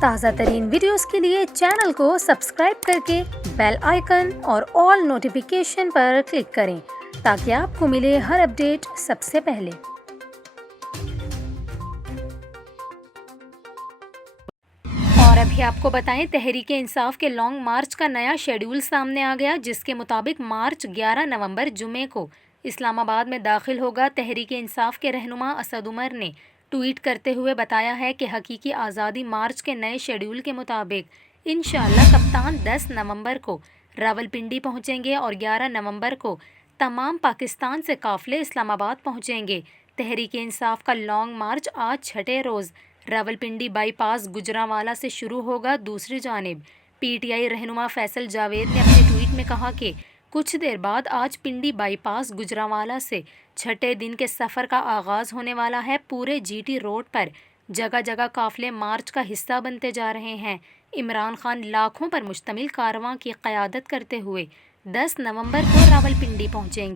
تازہ ترین ویڈیوز کے لیے چینل کو سبسکرائب کر کے بیل آئیکن اور آل نوٹیفیکیشن پر کلک کریں تاکہ آپ کو ملے ہر اپڈیٹ سب سے پہلے۔ اور ابھی آپ کو بتائیں، تحریک انصاف کے لانگ مارچ کا نیا شیڈول سامنے آ گیا، جس کے مطابق مارچ 11 نومبر جمعے کو اسلام آباد میں داخل ہوگا۔ تحریک انصاف کے رہنما اسد عمر نے ٹویٹ کرتے ہوئے بتایا ہے کہ حقیقی آزادی مارچ کے نئے شیڈول کے مطابق انشاءاللہ کپتان 10 نومبر کو راولپنڈی پہنچیں گے اور 11 نومبر کو تمام پاکستان سے قافلے اسلام آباد پہنچیں گے۔ تحریک انصاف کا لانگ مارچ آج چھٹے روز راولپنڈی بائی پاس گجرانوالہ سے شروع ہوگا۔ دوسری جانب پی ٹی آئی رہنما فیصل جاوید نے اپنے ٹویٹ میں کہا کہ کچھ دیر بعد آج پنڈی بائی پاس گجرانوالہ سے چھٹے دن کے سفر کا آغاز ہونے والا ہے۔ پورے جی ٹی روڈ پر جگہ جگہ قافلے مارچ کا حصہ بنتے جا رہے ہیں۔ عمران خان لاکھوں پر مشتمل کاررواں کی قیادت کرتے ہوئے 10 نومبر کو راولپنڈی پہنچیں گے۔